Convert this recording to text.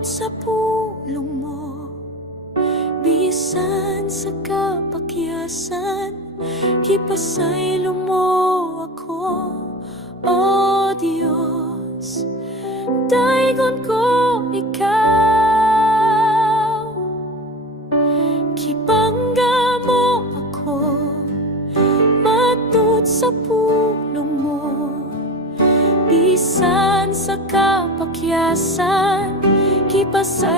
Matud sa pulong mo, bisan sa kapakyasan, ipasaylo mo ako, O Diyos. Daigon ko ikaw, kibangga mo ako, matud sa pulong mo, bisan sa kapakyasan, kipasaylo